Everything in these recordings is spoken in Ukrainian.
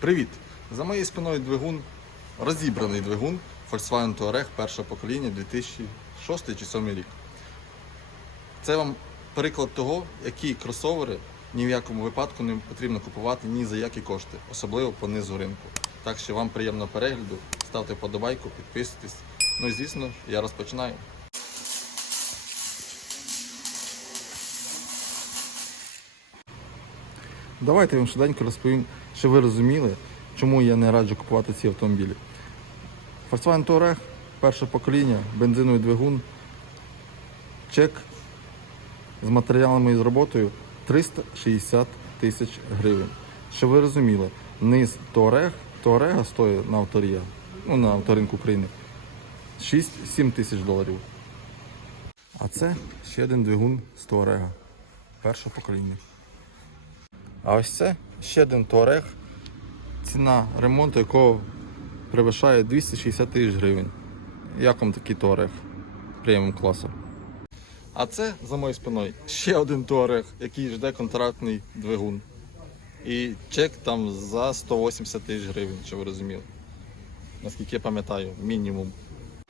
Привіт! За моєю спиною двигун розібраний двигун Volkswagen Touareg першого покоління 2006 чи 2007 рік. Це вам приклад того, які кросовери ні в якому випадку не потрібно купувати ні за які кошти, особливо по низу ринку. Так що вам приємного перегляду, ставте вподобайку, підписуйтесь. Ну і звісно, я розпочинаю. Давайте я вам швиденько розповім, що ви розуміли, чому я не раджу купувати ці автомобілі. Volkswagen Touareg, перше покоління, бензиновий двигун, чек з матеріалами і з роботою 360 тисяч гривень. Що ви розуміли, низ Touareg, Touareg стоїть на авторія, ну на авторинку України 6-7 тисяч доларів. А це ще один двигун з Touareg, Перше покоління. А ось це ще один туарег, ціна ремонту якого перевищає 260 тисяч гривень. Як вам такий туарег преміум класом. А це за моєю спиною ще один туарег, який жде контрактний двигун. І чек там за 180 тисяч гривень, що ви розуміли. Наскільки я пам'ятаю, мінімум.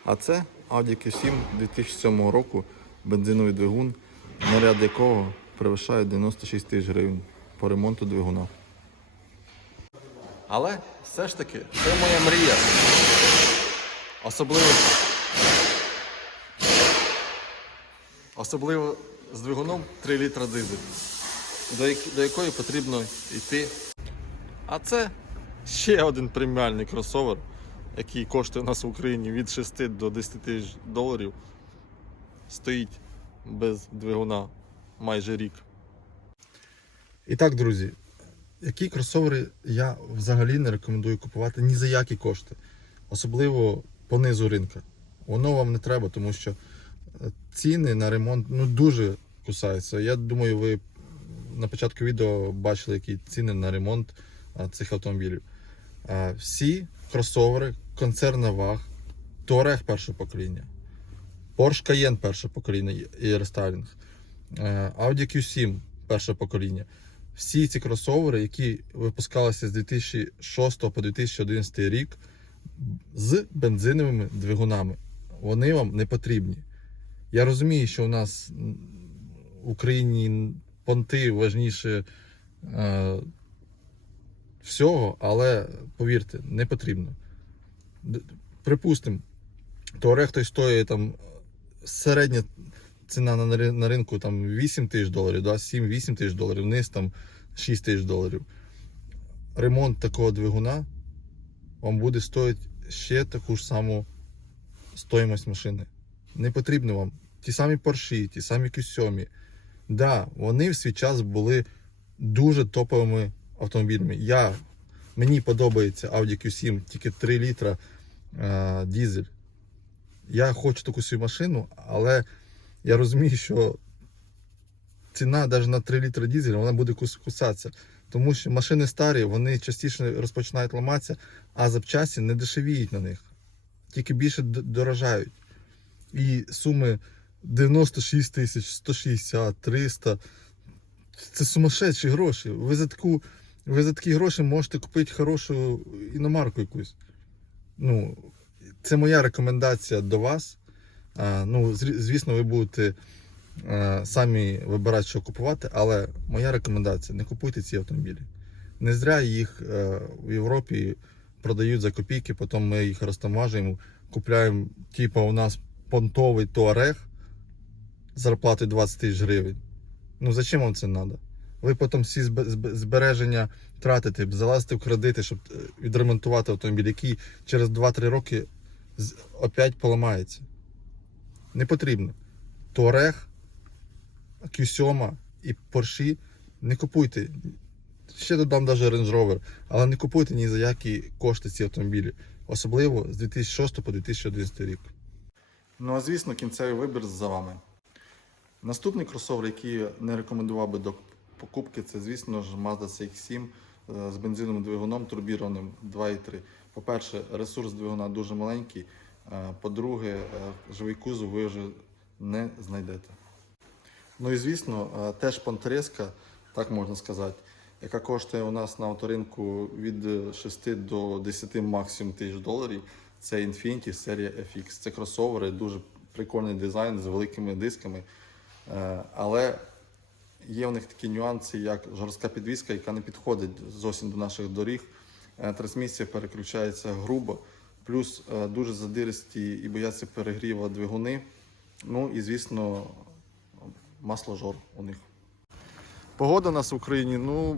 А це Audi Q7 2007 року бензиновий двигун, наряд якого перевищає 96 тисяч гривень по ремонту двигуна. Але все ж таки це моя мрія. Особливо Особливо з двигуном 3 літра дизель, до, як... до якої потрібно йти. А це ще один преміальний кросовер, який коштує у нас в Україні від 6 до 10 тисяч доларів. Стоїть без двигуна майже рік. І так, друзі, які кросовери я взагалі не рекомендую купувати ні за які кошти, особливо по низу ринка. Воно вам не треба, тому що е, ціни на ремонт ну, дуже кусаються. Я думаю, ви на початку відео бачили, які ціни на ремонт е, цих автомобілів. Е, всі кросовери, концерна ваг, Touareg першого покоління, Porsche Cayenne першого покоління і рестайлінг, Audi Q7 першого покоління. Всі ці кросовери, які випускалися з 2006 по 2011 рік з бензиновими двигунами, вони вам не потрібні. Я розумію, що у нас в Україні понти важніше е, всього, але повірте, не потрібно. Припустимо, Туарег той стоїть там середня ціна на на ринку там 8 тисяч доларів, да, 7-8 тисяч доларів, вниз там 6 тисяч доларів. Ремонт такого двигуна вам буде стоїти ще таку ж саму стоїмость машини. Не потрібно вам. Ті самі порші, ті самі q кюсьомі. Да, вони в свій час були дуже топовими автомобілями. Я, Мені подобається Audi Q7, тільки 3 літра е, дізель. Я хочу таку свою машину, але я розумію, що ціна навіть на 3 літри дізеля вона буде кусатися. Тому що машини старі, вони частіше розпочинають ламатися, а запчасті не дешевіють на них. Тільки більше дорожають. І суми 96 тисяч, 160, 300. Це сумасшедші гроші. Ви за таку, ви за такі гроші можете купити хорошу іномарку якусь. Ну, Це моя рекомендація до вас. Е, ну, Звісно, ви будете е, самі вибирати, що купувати, але моя рекомендація не купуйте ці автомобілі. Не зря їх е, в Європі продають за копійки, потім ми їх розтамажуємо, купуємо, типу, у нас понтовий туарег зарплати 20 тисяч гривень. Ну зачем вам це треба? Ви потім всі збереження тратите, залазите в кредити, щоб відремонтувати автомобіль, який через 2-3 роки опять поламається не потрібно. Туарег, Q7 і Porsche не купуйте. Ще додам навіть Range Rover, але не купуйте ні за які кошти ці автомобілі, особливо з 2006 по 2011 рік. Ну а звісно, кінцевий вибір за вами. Наступний кросовер, який я не рекомендував би до покупки, це, звісно ж, Mazda CX7 е, з бензиновим двигуном турбірованим 2,3. По-перше, ресурс двигуна дуже маленький. По-друге, е, живий кузов ви вже не знайдете. Ну і звісно, е, теж понтереска, так можна сказати, яка коштує у нас на авторинку від 6 до 10 максимум тисяч доларів. Це Infiniti серія FX. Це кросовери, дуже прикольний дизайн з великими дисками. Е, але є в них такі нюанси, як жорстка підвіска, яка не підходить зовсім до наших доріг. Трансмісія переключається грубо плюс е, дуже задиристі і бояться перегріва двигуни. Ну і звісно, масложор у них. Погода у нас в Україні ну,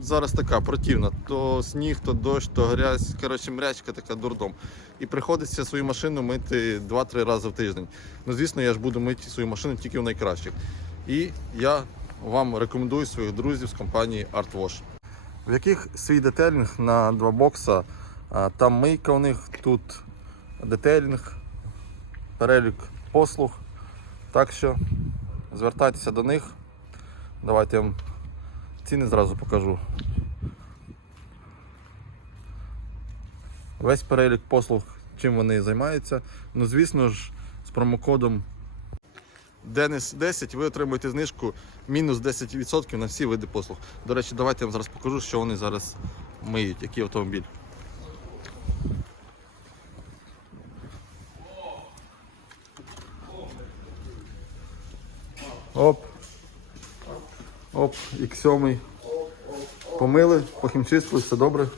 зараз така противна. То сніг, то дощ, то грязь. Коротше, мрячка така дурдом. І приходиться свою машину мити 2-3 рази в тиждень. Ну, звісно, я ж буду мити свою машину тільки в найкращих. І я вам рекомендую своїх друзів з компанії ArtWash, в яких свій детельник на два бокса. Там мийка у них, тут детейлінг, перелік послуг. Так що звертайтеся до них. Давайте я вам ціни зразу покажу. Весь перелік послуг, чим вони займаються. Ну, звісно ж, з промокодом Денис 10 ви отримуєте знижку мінус 10% на всі види послуг. До речі, давайте я вам зараз покажу, що вони зараз миють, який автомобіль. Оп. Оп, і сьомий. Помили, похімчистили, все добре.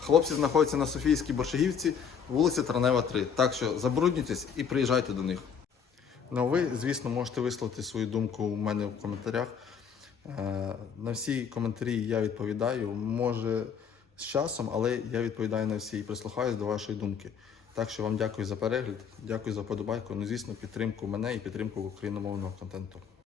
Хлопці знаходяться на Софійській Боршагівці, вулиця Транева, 3. Так що забруднюйтесь і приїжджайте до них. Ну а ви, звісно, можете висловити свою думку у мене в коментарях. Е, на всі коментарі я відповідаю. Може з часом, але я відповідаю на всі і прислухаюсь до вашої думки. Так що вам дякую за перегляд, дякую за подобайку, ну звісно, підтримку мене і підтримку україномовного контенту.